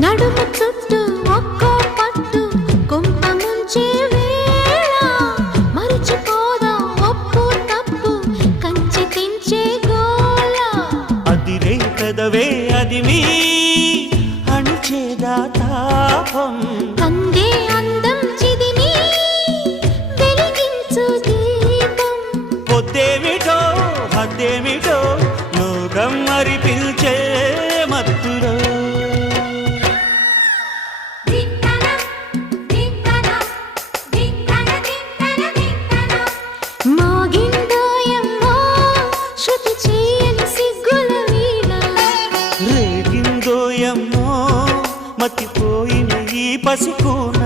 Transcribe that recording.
నడుము చుట్టూ ఒక్కో పట్టు కొంప ముంచే వేళ మరిచిపోదా ఒప్పు తప్పు కంచి తెంచే గోల అదిరే పెదవే అది మీ అణిచేదా తాపం కందే అందం చిదిమి వెలిగించు దీపం పొద్దేమిటో హద్దేమిటో లోకం మరి పిల్చే మత్తులో మోగిందోయమ్మో శృతి చేయని సిగ్గుల వీణ రేగిందోయమ్మో మతిపోయిన ఈ పసికూన